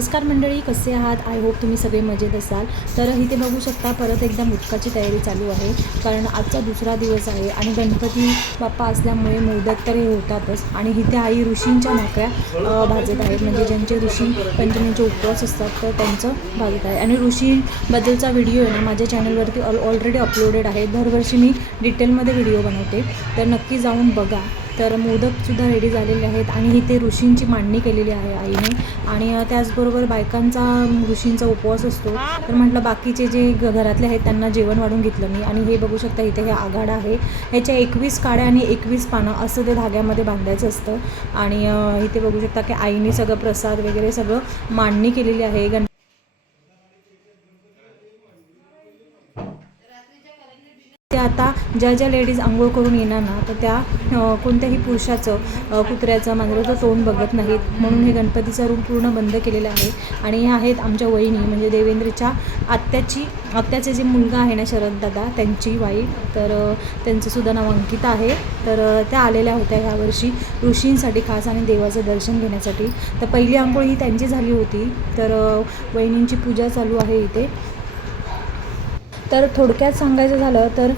नमस्कार मंडळी कसे आहात? आय होप तुम्ही सगळे मजेत असाल. तर इथे बघू शकता परत एकदा मुटकाची तयारी चालू आहे. कारण आजचा दुसरा दिवस आहे आणि गणपती बाप्पा असल्यामुळे मोदक तर हे होतातच. आणि इथे आई ऋषींच्या भाकऱ्या भाजत आहेत. म्हणजे ज्यांचे ऋषी पंचमीचे उपवास असतात तर त्यांचं भाजत आहे. आणि ऋषींबद्दलचा व्हिडिओ आहे ना माझ्या चॅनलवरती ऑल ऑलरेडी अपलोडेड आहे. दरवर्षी मी डिटेलमध्ये व्हिडिओ बनवते. तर नक्की जाऊन बघा. तर मोदकसुद्धा रेडी झालेले आहेत आणि इथे ऋषींची मांडणी केलेली आहे आईने. आणि त्याचबरोबर बायकांचा ऋषींचा उपवास असतो. तर म्हटलं बाकीचे जे घरातले आहेत त्यांना जेवण वाढून घेतलं मी. आणि हे बघू शकता इथे हे आघाडा आहे. ह्याच्या एकवीस काड्या आणि एकवीस पानं असं ते धाग्यामध्ये बांधायचं असतं. आणि इथे बघू शकता की आईने सगळं प्रसाद वगैरे सगळं मांडणी केलेली आहे. गण ते आता ज्या ज्या लेडीज आंघोळ करून येणार ना तर त्या कोणत्याही पुरुषाचं कुत्र्याचं मांजराचं तोंड बघत नाहीत. म्हणून हे गणपतीचा रूम पूर्ण बंद केलेलं आहे. आणि हे आहेत आमच्या वहिनी म्हणजे देवेंद्रच्या आत्याची आत्याचे जे मुलगा आहे ना शरद दादा त्यांची वाई. तर त्यांचंसुद्धा नाव अंकिता आहे. तर त्या आलेल्या होत्या ह्या वर्षी ऋषींसाठी खास आणि देवाचं दर्शन घेण्यासाठी. तर पहिली आंघोळ ही त्यांची झाली होती. तर वहिनींची पूजा चालू आहे इथे. तर थोडक्यात सांगायचं झालं तर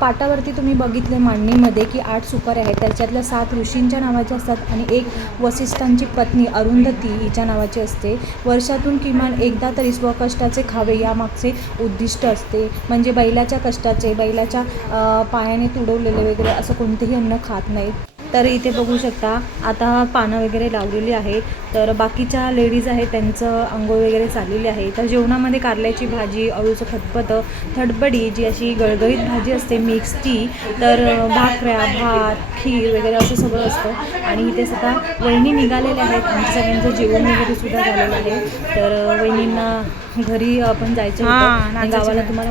पाटावरती तुम्ही बघितले मांडणीमध्ये की आठ सुपाऱ्या आहेत. त्याच्यातल्या सात ऋषींच्या नावाच्या असतात आणि एक वसिष्ठांची पत्नी अरुंधती हिच्या नावाची असते. वर्षातून किमान एकदा तरी स्वकष्टाचे खावे यामागचे उद्दिष्ट असते. म्हणजे बैलाच्या कष्टाचे बैलाच्या पायाने तुडवलेले वगैरे असं कोणतेही अन्न खात नाहीत. तर इथे बघू शकता आता पानं वगैरे लावलेली आहेत. तर बाकीच्या लेडीज आहेत त्यांचं आंघोळ वगैरे चाललेली आहे. तर जेवणामध्ये कारल्याची भाजी अळूचं खतपतं थडबडी जी अशी गळगळीत भाजी असते मिक्स टी तर भाकऱ्या भात खीर वगैरे असं सगळं असतं. आणि इथे सुद्धा वहिनी निघालेल्या आहेत. आमच्या सगळ्यांचं जेवण वगैरे सुद्धा झालेलं आहे. तर वहिनींना घरी आपण जायचं होतं. गावाला. तुम्हाला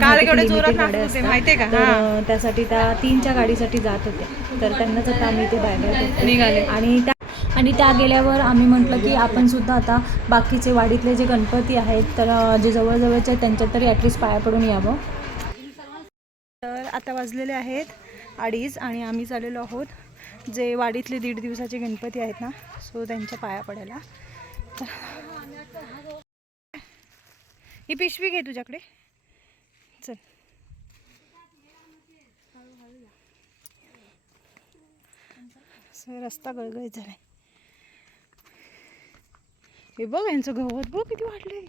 माहिती की त्यासाठी त्या तीनच्या गाडीसाठी जात होते. तर त्यांनाच आता आम्ही ते करतो. निघाले. आणि त्या आणि त्या गेल्यावर आम्ही म्हटलं की आपण सुद्धा आता बाकीचे वाडीतले जे गणपती आहेत तर जे जवळजवळचे आहेत त्यांच्यात तरी ॲटलिस्ट पाया पडून यावं. तर आता वाजलेले आहेत अडीच आणि आम्ही चाललेलो आहोत जे वाडीतले दीड दिवसाचे गणपती आहेत ना सो त्यांच्या पाया पडायला. तर ही पिशवी घे तुझ्याकडे. चल. असं रस्ता गळगळीत झालाय. हे बघ यांचं गवत बघ किती वाढलंय.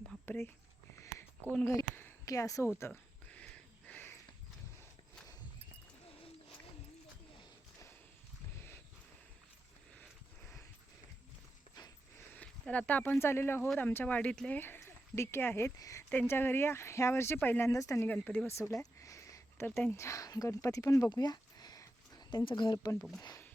बापरे. कोण घरी? की असं होतं. तर आता आपण चाललेलो आहोत आमच्या वाडीतले डिके आहेत. त्यांच्या घरी ह्या वर्षी पहिल्यांदाच त्यांनी गणपती बसवला आहे तर त्यांच्या गणपती पण बघूया. त्यांचं घर पण बघूया.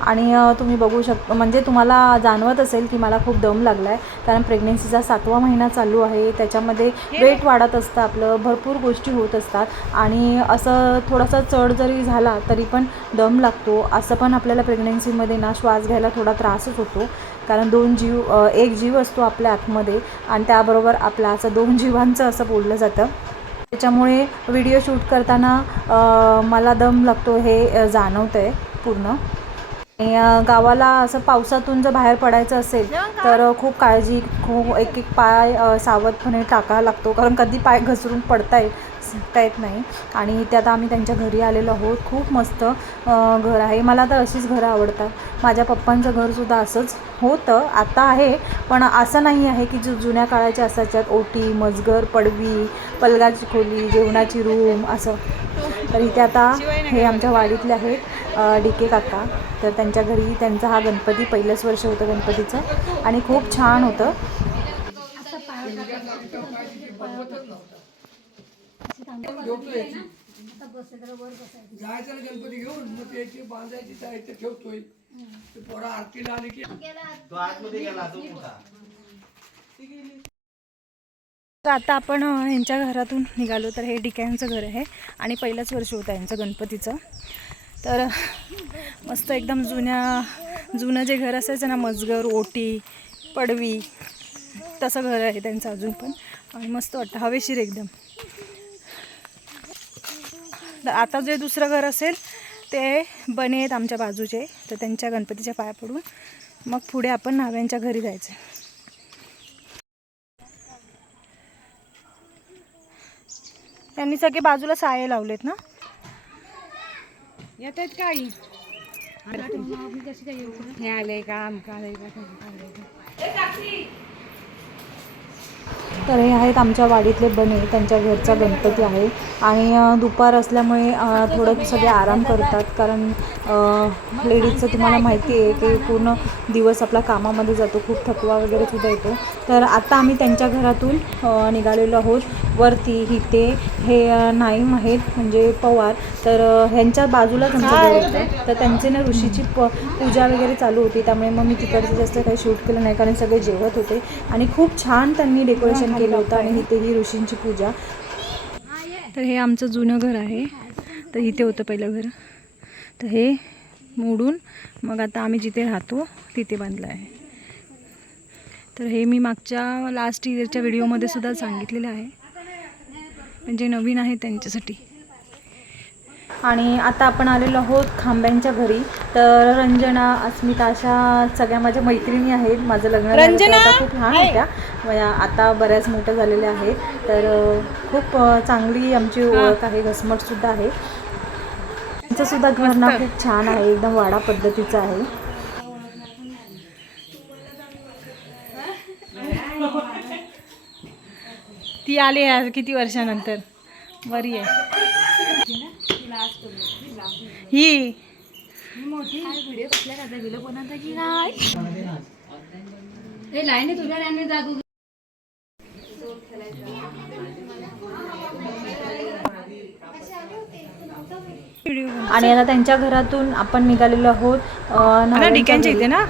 आणि तुम्ही बघू शकता म्हणजे तुम्हाला जाणवत असेल की मला खूप दम लागला आहे कारण प्रेग्नेन्सीचा सातवा महिना चालू आहे. त्याच्यामध्ये वेट वाढत असतं आपलं. भरपूर गोष्टी होत असतात. आणि असं थोडासा चढ जरी झाला तरी पण दम लागतो. असं पण आपल्याला प्रेग्नेन्सीमध्ये ना श्वास घ्यायला थोडा त्रासच होतो. कारण दोन जीव एक जीव असतो आपल्या आतमध्ये आणि त्याबरोबर आपला असं दोन जीवांचं असं बोललं जातं. त्याच्यामुळे व्हिडिओ शूट करताना मला दम लागतो हे जाणवतं आहे पूर्ण. गावाला असं पावसातून जर बाहेर पडायचं असेल तर खूप काळजी खूप एक एक पाय सावधपणे टाकावा लागतो. कारण कधी पाय घसरून पडता सांगता येत नाही आणि इथे आता आम्ही त्यांच्या घरी आलेलो आहोत. खूप मस्त घर आहे. मला तर अशीच घरं आवडतात. माझ्या पप्पांचं घरसुद्धा असंच होतं. आता आहे पण असं नाही आहे की जो जुन्या काळाच्या असायच्यात ओटी मजगर पडवी पलगाची खोली जेवणाची रूम असं. तर इथे आता हे आमच्या वाडीतले आहेत डी के काका. तर त्यांच्या घरी त्यांचा हा गणपती पहिलंच वर्ष होतं गणपतीचं. आणि खूप छान होतं. जायचं ना गणपती घेऊन मग त्याची बांधायची जायचं ठेवतोय. ते पोरा आरतीला आली की तो आतमध्ये गेला तो मोठा तर आता आपण यांच्या घरातून निघालो तर हे डिक्यांचं घर आहे आणि पहिलंच वर्ष होतं यांचं गणपतीचं. तर मस्त एकदम जुन्या जुनं जे घर असायचं ना मजगर ओटी पडवी तसं घर आहे त्यांचं अजून पण. आणि मस्त वाटतं हवेशीर एकदम. आता जे दुसरं घर असेल ते बने आहेत आमच्या बाजूचे. तर त्यांच्या गणपतीच्या पाया पडून मग पुढे आपण नाव्यांच्या घरी जायचं. त्यांनी सगळे बाजूला साये लावलेत ना? येतात काही हे आले का? आमका आले का तर हे आहेत आमच्या वाडीतले बने त्यांच्या घरचा गणपती आहे. आणि दुपार असल्यामुळे थोडं सगळे आराम करतात कारण लेडीजचं तुम्हाला माहिती आहे की पूर्ण दिवस आपला कामामध्ये जातो खूप थकवा वगैरे सुद्धा येतो. तर आता आम्ही त्यांच्या घरातून निघालेलो आहोत. वरती हिते हे नाईम आहेत म्हणजे पवार. तर ह्यांच्या बाजूलाच आमचं घर होतं. तर त्यांचे ना ऋषीची प पूजा वगैरे चालू होती. त्यामुळे मग मी तिकडचं जास्त काही शूट केलं नाही कारण सगळे जेवत होते. आणि खूप छान त्यांनी डेकोरेशन केलं होतं आणि इथे ही ऋषींची पूजा. तर हे आमचं जुनं घर आहे. तर इथे होतं पहिलं घर. तर हे मोडून मग आता आम्ही जिथे राहतो तिथे बांधलं आहे. तर हे मी मागच्या लास्ट इयरच्या व्हिडिओमध्ये सुद्धा सांगितलेलं आहे. म्हणजे नवीन आहे त्यांच्यासाठी. आणि आता आपण आलेलो आहोत खांब्यांच्या घरी. तर रंजना अस्मिता अशा सगळ्या माझ्या मैत्रिणी आहेत. माझं लग्न खूप लहान होत्या. वया- आता बऱ्याच मोठ्या झालेल्या आहेत. तर खूप चांगली आमची ओळख आहे. घसमटसुद्धा आहे. त्यांचं सुद्धा घर ना खूप छान आहे. एकदम वाडा पद्धतीचं आहे. ती आली आज किती वर्षानंतर? बरी आहे. ही. आणि आता त्यांच्या घरातून आपण निघालेलो आहोत.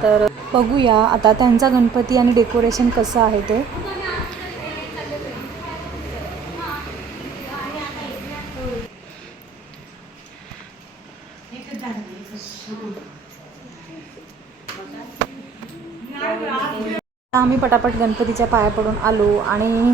तर बघूया आता त्यांचा गणपती आणि डेकोरेशन कसं आहे ते आम्ही पटापट गणपतीच्या पाया पडून आलो आणि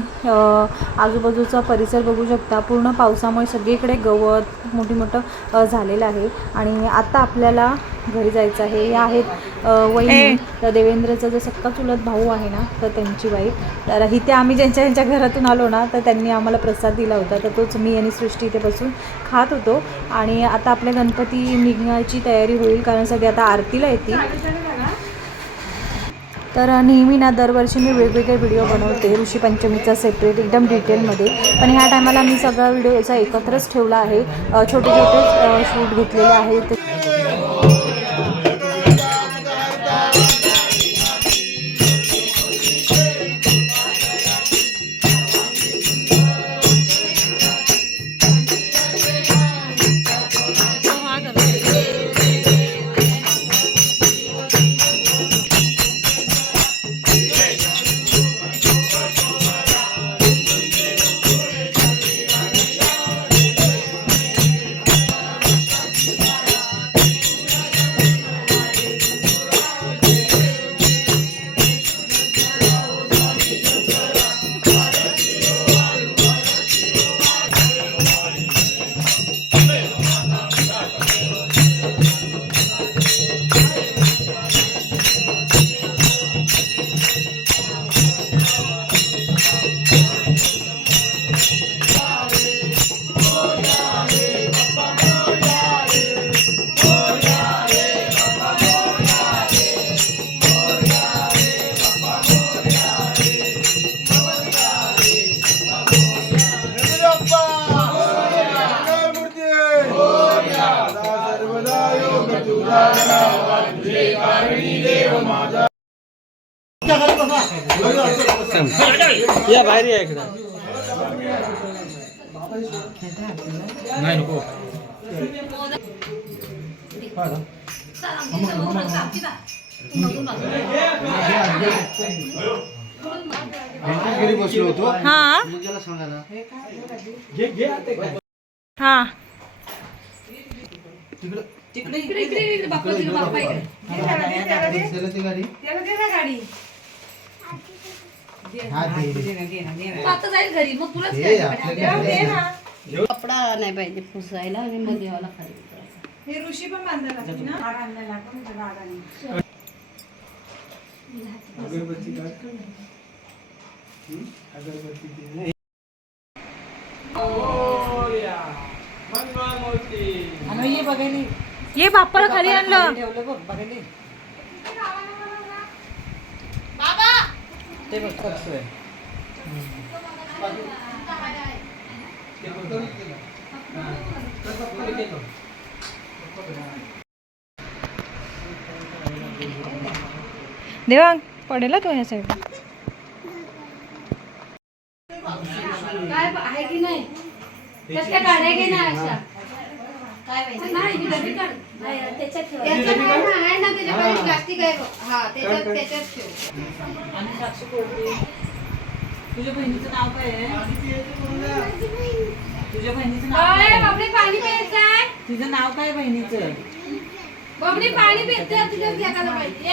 आजूबाजूचा परिसर बघू शकता. पूर्ण पावसामुळे सगळीकडे गवत मोठी मोठं झालेलं आहे. आणि आता आपल्याला घरी जायचं आहे. हे आहेत अ, वहिनी. तर देवेंद्रचा जो सक्का चुलत भाऊ आहे ना तर त्यांची वाईफ तर इथे आम्ही ज्यांच्या ज्यांच्या घरातून आलो ना तर त्यांनी आम्हाला प्रसाद दिला होता. तर तोच मी आणि सृष्टी इथे बसून खात होतो. आणि आता आपल्या गणपती निघण्याची तयारी होईल कारण सगळे आता आरतीला येतील. तर नेहमी ना दरवर्षी मी वेगवेगळे व्हिडिओ बनवते ऋषी पंचमीचा सेपरेट एकदम डिटेलमध्ये पण ह्या टायमाला मी सगळा व्हिडिओ याचा एकत्रच ठेवला आहे. छोटे छोटे शूट घेतलेले आहेत. नाही नको. घरी बसलो होतो. हां. मग त्याला सांगायला हां. त्याला ती गाडी हा दे. दे. आपल्याकडे कपडा नाही पाहिजे पुसायला आणि मग देवाला खाली. हे ऋषी पण बांधायला लागते ना? अगरबत्ती काढ हं? अगरबत्ती दे. ये बाप्पाला खाली आणलं. देवांग पडेल तो ह्या साईड काय आहे की नाही? काढाय की नाही अशा. नाही, ही डबी काढ. त्याच्यात काय नाही, आहे ना त्याच्यामध्ये प्लास्टिक आहे बघ. हा त्याच्यात त्याच्यात ठेव. तुझ्या बहिणीचं नाव काय आहे? तुझ्या बहिणीचं नाव अरे, काय? बाबडी पाणी प्यायचंय. तुझं नाव काय बहिणीचं? बाबडी पाणी प्यायचंय तुझ्या घ्यायला पाहिजे.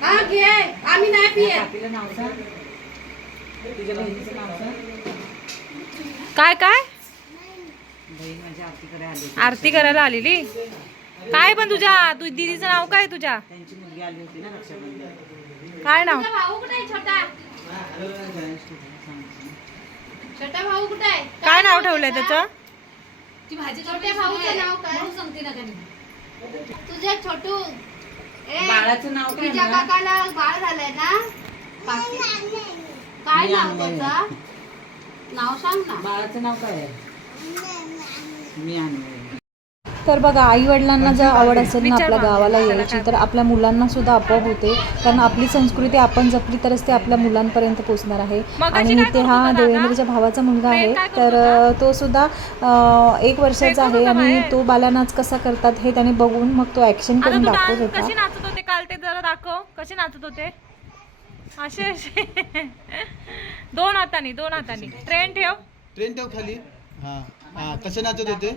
हा घे आम्ही नाही पिये आपलं नाव सांग. तुझ्या बहिणीचं नाव सांग. काय काय? बहीण माझ्या आरतीकडे आली होती. आरती करायला आलेली? काय पण तुझ्या तू दीदीचं नाव काय तुझ्या? त्यांची मुलगी आली होती ना रक्षाबंधन. काय नाव? तुझा भाऊ कुठे आहे छोटा? छोटा भाऊ कुठे आहे? काय नाव ठेवलंय त्याचं? छोट्या भाऊचं नाव काय? सांगते ना तुझ्या छोटू. ए, बाळाचं नाव काय तुझ्या ना? काकाला बाळ झालंय ना. काय नाव त्याचं? नाव सांग ना. बाळाचं नाव काय आहे? मी आणलंय. तर बघा आई वडिलांना जर आवड असेल ना आपल्या गावाला यायची तर आपल्या मुलांना सुद्धा आपोआप होते. कारण आपली संस्कृती आपण जपली तरच ते आपल्या मुलांपर्यंत पोहोचणार आहे. आणि इथे हा देवेंद्रच्या भावाचा मुलगा आहे तर तो सुद्धा एक वर्षाचा आहे आणि तो बालानाच कसा करतात हे त्याने बघून मग तो ऍक्शन करून दाखवत होता. कशी नाचत होते? काल ते जरा दाखव. कसे नाचत होते? असे असे. दोन हातानी दोन हातानी. ट्रेन ठेव. ट्रेन ठेव खाली. हा हा कसं नाचत होते?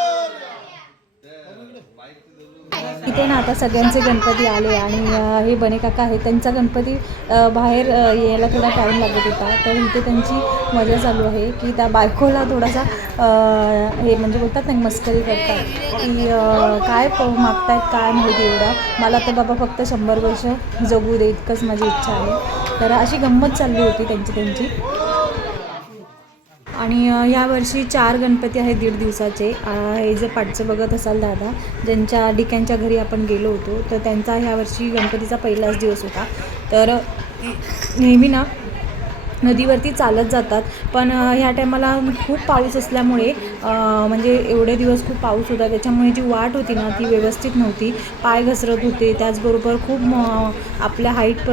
इथे ना आता सगळ्यांचे गणपती आले आणि हे बने काका आहेत त्यांचा गणपती बाहेर यायला थोडा टाईम लागत होता. तर इथे त्यांची मजा चालू आहे की त्या बायकोला थोडासा हे म्हणजे बोलतात ना मस्करी करतात. की काय मागतायत काय माहिती एवढा. मला तर बाबा फक्त शंभर वर्ष जगू दे इतकंच माझी इच्छा आहे. तर अशी गंमत चालली होती त्यांची त्यांची. आणि अ, यावर्षी चार गणपती आहेत दीड दिवसाचे. हे जे पाठचं बघत असाल दादा ज्यांच्या डिक्यांच्या घरी आपण गेलो होतो तर त्यांचा ह्यावर्षी गणपतीचा पहिलाच दिवस होता. तर नेहमी ना नदीवरती चालत जातात. पण ह्या टायमाला खूप पाऊस असल्यामुळे म्हणजे एवढे दिवस खूप पाऊस होता. त्याच्यामुळे जी वाट होती ना ती व्यवस्थित नव्हती. पाय घसरत होते. त्याचबरोबर खूप म, आपल्या हाईट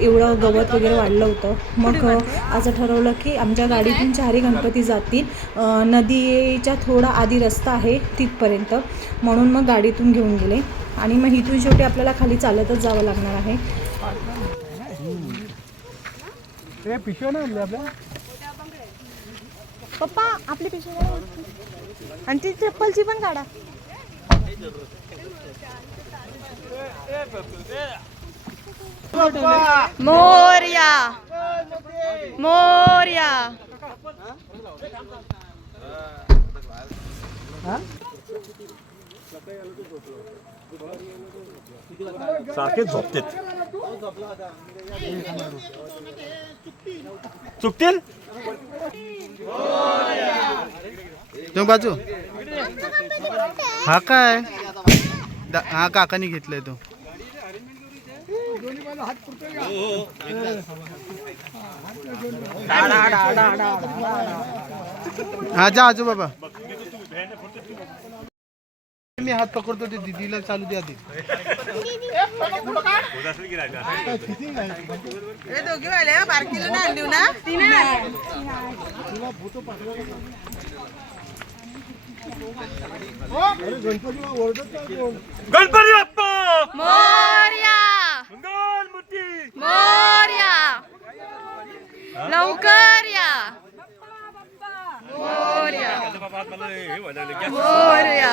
एवढं गवत वगैरे वाढलं होतं. मग असं ठरवलं की आमच्या गाडीतून चारही गणपती जातील. नदीच्या थोडा आधी रस्ता आहे तिथपर्यंत. म्हणून मग गाडीतून घेऊन गेले. आणि मग इथून शेवटी आपल्याला खाली चालतच जावं लागणार आहे. ते पिशव्या नाही आणल्या आपल्या. पप्पा आपली पिशवी आणि ती चप्पलची पण काढा. मोर्या. मोर्या. सारखे झोपतेत. चुकतील? तो बाजू. हा काय? दा- हा काकाने घेतलाय तो. हा जा आजू बाबा मी हात पकडतो ते दीदीला चालू द्या आधी गणपती बाप्पा! मोर्या! मंगलमूर्ती! मोर्या! लवकर या मोर्या! मोर्या!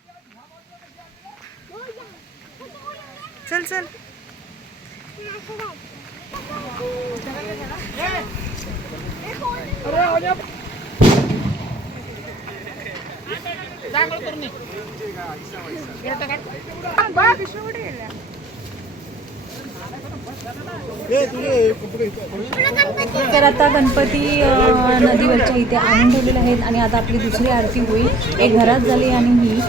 असेल दोन हा लागलाय तर आता गणपती नदीवरच्या इथे आणून ठेवलेले आहेत आणि आता आपली दुसरी आरती होईल. एक घरात झाली आणि ही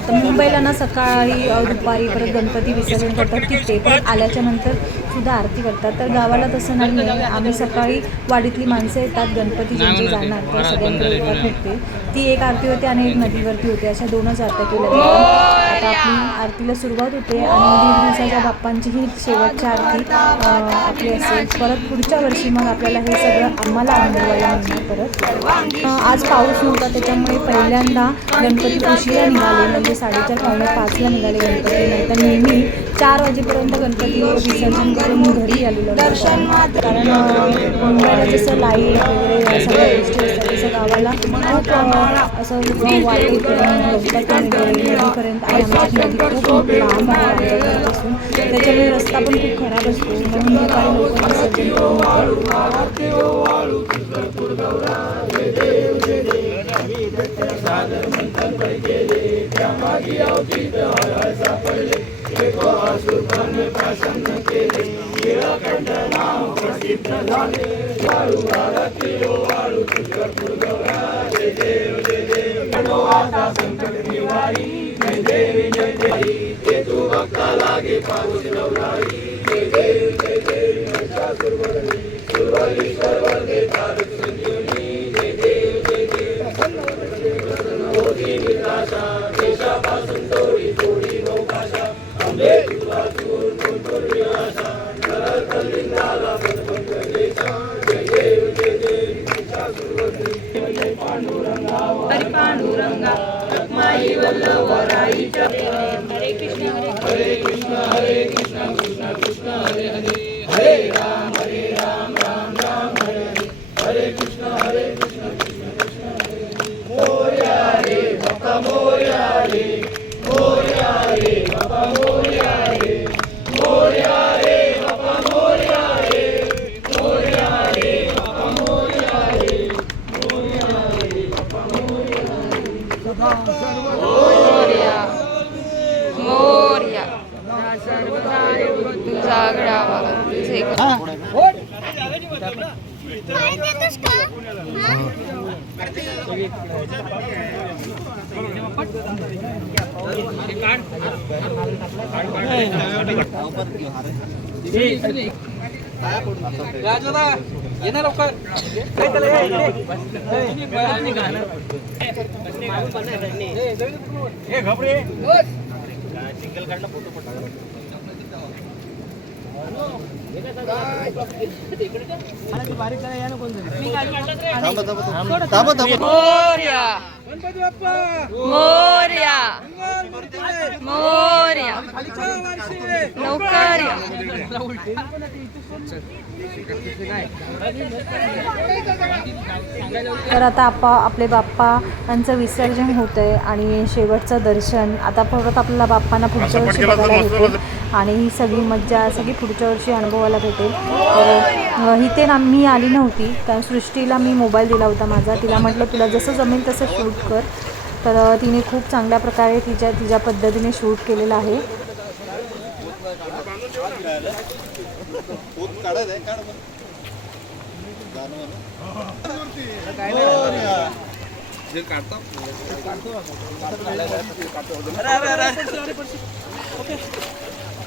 तर मुंबईला ना सकाळी दुपारी परत गणपती विसर्जन करतात तिथे परत आल्याच्यानंतर सुद्धा आरती करतात. तर गावाला तसं नाही आहे. आम्ही सकाळी वाडीतली माणसं येतात. गणपती ज्यांची जाणार त्या सगळ्यांकडे येतात भेटते. ती एक आरती होते आणि एक नदीवरती होते. अशा दोनच आरत्या केल्या आता आपली आरतीला सुरुवात होते आणि दीड दिवसाच्या बाप्पांची ही शेवटची आरती आपली असेल. परत पुढच्या वर्षी मग आपल्याला हे सगळं आम्हाला अनुभवायला मिळणार परत. आज पाऊस नव्हता त्याच्यामुळे पहिल्यांदा गणपती उशिरा निघाले. म्हणजे साडेचार पावणे पाचला निघाले गणपती. नाही तर नेहमी चार वाजेपर्यंत गणपती विसर्जन करून घरी आलेलो. दर्शन कारण मुंबईला जसं लाइट वगैरे सगळ्या गोष्टी असतात तसं गावाला खूप असं वाटेपर्यंत खूप लांब त्याच्यामुळे रस्ता पण खूप खराब असतो. म्हणून दुपारी लवकर विसर्जन करून वासुदेव प्रसन्न केले निळकंठ नाव प्रसिद्ध झाले वाळू भारती ओ वाळू तुझ्या दुर्गवराजे देव जय देव गणवाता संकट निवारी जय देवी जय देवी ते तू भक्ता लागे पाऊस नवरारी जय देव जय देवी महिषासुरवरणी सुरवरी सर्वदे तारक जय देव जय देव मोदी विकासा देशापासून तो मोर्या येणार लवकर. घबरे सिंगल काढला फोटो पटा बारीक मोर्या! मोर्या! मोर्या लवकर या. तर आता आपा आपले बाप्पा यांचं विसर्जन होतं आहे आणि शेवटचं दर्शन. आता परत आपल्याला बाप्पांना पुढच्या वर्षी बघायला भेटेल. आणि ही सगळी मज्जा सगळी पुढच्या वर्षी अनुभवायला भेटेल. तर इथे ना मी आली नव्हती. कारण सृष्टीला मी मोबाईल दिला होता माझा. तिला म्हटलं तुला जसं जमेल तसं शूट कर. तर तिने खूप चांगल्या प्रकारे तिच्या तिच्या पद्धतीने शूट केलेलं आहे.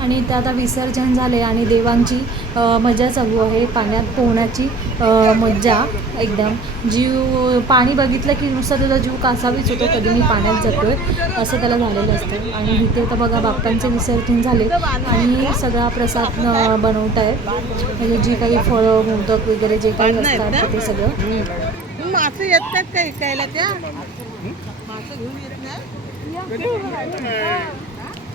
आणि इथं आता विसर्जन झाले आणि देवांची मजा चालू आहे. पाण्यात पोहण्याची मज्जा एकदम. जीव पाणी बघितलं की नुसतं तुझा जीव कासावीच होतो कधी मी पाण्यात जातोय. असं त्याला झालेलं असतं. आणि इथे तर बघा बाप्पांचे विसर्जन झाले आणि सगळा प्रसाद बनवत आहेत. म्हणजे जी काही फळं मोदक वगैरे जे काही असतात ते सगळं. मासे येत नाहीत काही त्या? मासे घेऊन येत नाही?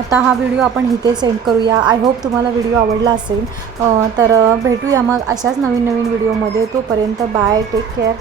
आता हा व्हिडिओ आपण इथे सेंड करूया. आय होप तुम्हाला व्हिडिओ आवडला असेल. तर भेटूया मग अशाच नवीन नवीन व्हिडिओमध्ये तोपर्यंत बाय टेक केअर